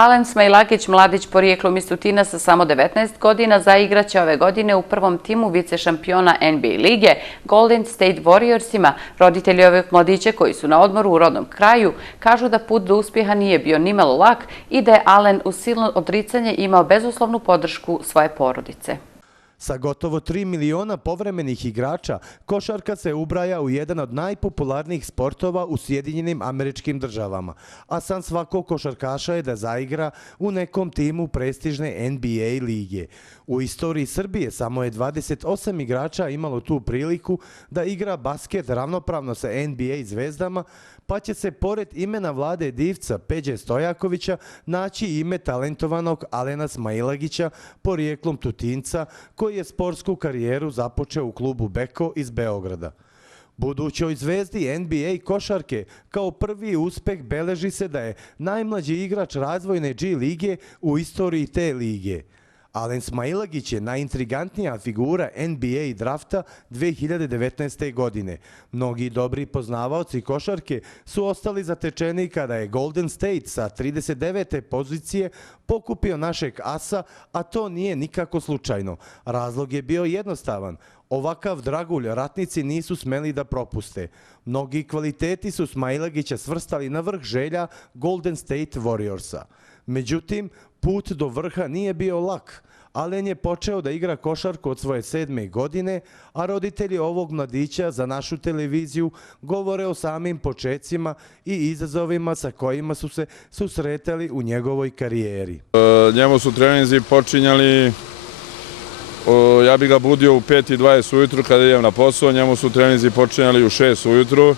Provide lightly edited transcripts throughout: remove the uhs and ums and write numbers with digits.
Alen Smailagić, mladić porijeklom iz Tutina sa samo 19 godina, zaigraće ove godine u prvom timu vice šampiona NBA lige Golden State Warriorsima. Roditelji ovih mladića koji su na odmoru u rodnom kraju kažu da put do uspjeha nije bio nimalo lak i da je Alen uz silno odricanje imao bezuslovnu podršku svoje porodice. Sa gotovo 3 miliona povremenih igrača, košarka se ubraja u jedan od najpopularnijih sportova u Sjedinjenim Američkim Državama, a san svakog košarkaša je da zaigra u nekom timu prestižne NBA lige. U istoriji Srbije samo je 28 igrača imalo tu priliku da igra basket ravnopravno sa NBA zvezdama, pa će se pored imena Vlade Divca Peđe Stojakovića naći ime talentovanog Alena Smailagića, porijeklom Tutinca, koji je sportsku karijeru započeo u klubu Beko iz Beograda. Budućoj zvezdi NBA košarke kao prvi uspeh beleži se da je najmlađi igrač razvojne G lige u istoriji te lige. Alen Smailagić je najintrigantnija figura NBA drafta 2019. godine. Mnogi dobri poznavaoci košarke su ostali zatečeni kada je Golden State sa 39. pozicije pokupio našeg asa, a to nije nikako slučajno. Razlog je bio jednostavan. Ovakav dragulj ratnici nisu smeli da propuste. Mnogi kvaliteti su Smailagića svrstali na vrh želja Golden State Warriorsa. Međutim, put do vrha nije bio lak. Alen je počeo da igra košarku od svoje 7. godine, a roditelji ovog mladića za našu televiziju govore o samim počecima i izazovima sa kojima su se susretali u njegovoj karijeri. Njemu su treninzi počinjali, ja bi ga budio u 5:20 ujutru kada idem na posao, njemu su treninzi počinjali u 6 ujutru,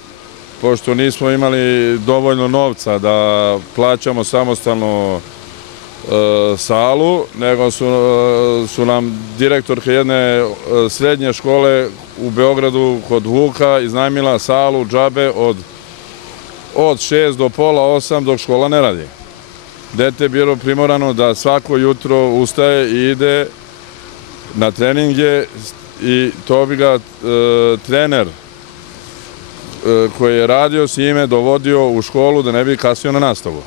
pošto nismo imali dovoljno novca da plaćamo samostalno salu, nego su nam direktorke jedne srednje škole u Beogradu kod Vuka iznajmila salu džabe od 6 do pola 8 dok škola ne radi. Dete je bilo primorano da svako jutro ustaje i ide na treninge i to bi ga trener koji je radio s njime dovodio u školu da ne bi kasnio na nastavu.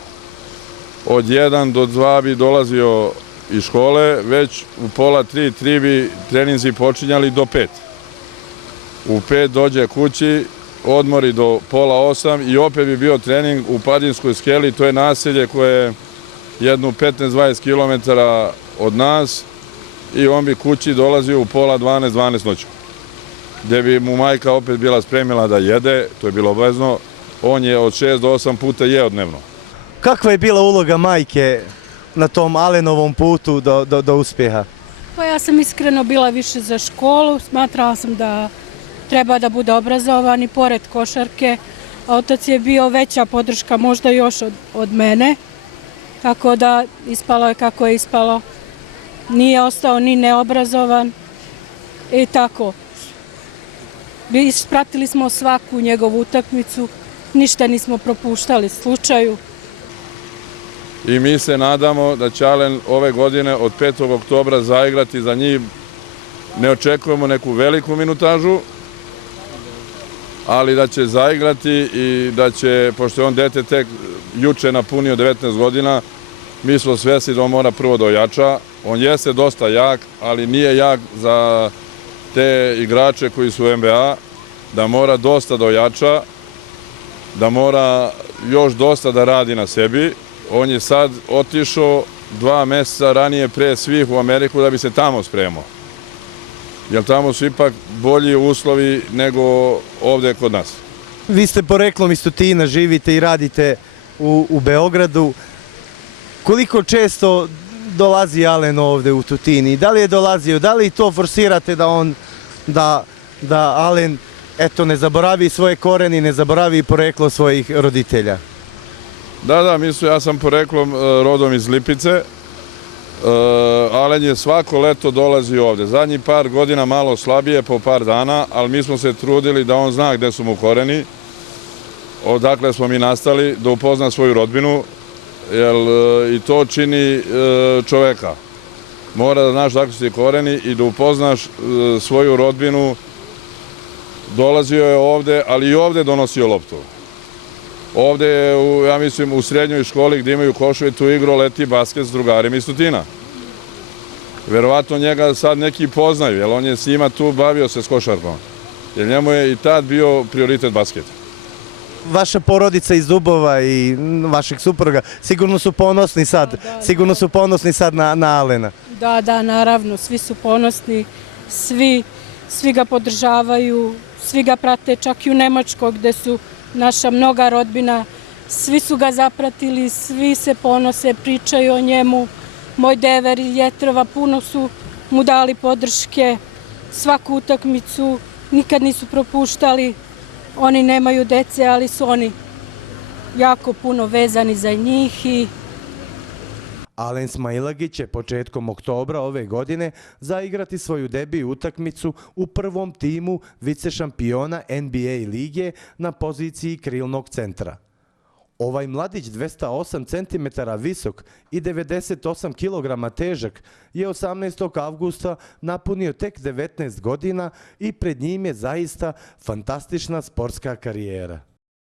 Od 1 do 2 bi dolazio iz škole, već u pola 3 bi treninzi počinjali do 5. U 5 dođe kući, odmori do pola 8 i opet bi bio trening u Padinskoj skeli, to je naselje koje je jednu 15-20 km od nas i on bi kući dolazio u pola 12 noću. Gde bi mu majka opet bila spremila da jede, to je bilo obavezno, on je od 6 do 8 puta jeo dnevno. Kakva je bila uloga majke na tom Alenovom putu do uspjeha? Pa ja sam iskreno bila više za školu, smatrala sam da treba da bude obrazovan i pored košarke. Otac je bio veća podrška možda još od mene, tako da ispalo je kako je ispalo. Nije ostao ni neobrazovan i tako. Ispratili smo svaku njegovu utakmicu, ništa nismo propuštali slučaju. I mi se nadamo da će Alen ove godine od 5. oktobra zaigrati za njih. Ne očekujemo neku veliku minutažu, ali da će zaigrati i da će, pošto je on dete tek juče napunio 19 godina, mi smo svesni da on mora prvo da ojača. On jeste dosta jak, ali nije jak za te igrače koji su u NBA, da mora dosta da ojača, da mora još dosta da radi na sebi. On je sad otišao 2 mjeseca ranije pre svih u Ameriku da bi se tamo spremao. Jer tamo su ipak bolji uslovi nego ovdje kod nas. Vi ste poreklom iz Tutina, živite i radite u Beogradu. Koliko često dolazi Alen ovdje u Tutin i da li je dolazio, da li to forsirate da Alen ne zaboravi svoje koreni, ne zaboravi poreklo svojih roditelja? Da, ja sam poreklom rodom iz Lipice. Alen je svako leto dolazio ovdje. Zadnjih par godina malo slabije po par dana, ali mi smo se trudili da on zna gde su mu koreni. Odakle smo mi nastali, da upozna svoju rodbinu, jer i to čini čoveka. Mora da znaš dakle su ti koreni i da upoznaš svoju rodbinu. Dolazio je ovdje, ali i ovdje donosio loptu. Ovde je, ja mislim, u srednjoj školi gdje imaju košujetu igru leti basket s drugarima iz Tutina. Verovatno njega sad neki poznaju, jer on je s njima tu bavio se s košarkom. Jer njemu je i tad bio prioritet basket. Vaša porodica iz Dubova i vašeg supruga sigurno su ponosni sad, sigurno su ponosni sad na Alena. Da, naravno, svi su ponosni, svi ga podržavaju, svi ga prate, čak i u Nemačkoj gde su naša mnoga rodbina, svi su ga zapratili, svi se ponose, pričaju o njemu. Moj dever i Jetrova puno su mu dali podrške, svaku utakmicu, nikad nisu propuštali. Oni nemaju dece, ali su oni jako puno vezani za njih i Alen Smailagić će početkom oktobra ove godine zaigrati svoju debiju utakmicu u prvom timu vicešampiona NBA lige na poziciji krilnog centra. Ovaj mladić 208 cm visok i 98 kg težak je 18. avgusta napunio tek 19 godina i pred njim je zaista fantastična sportska karijera.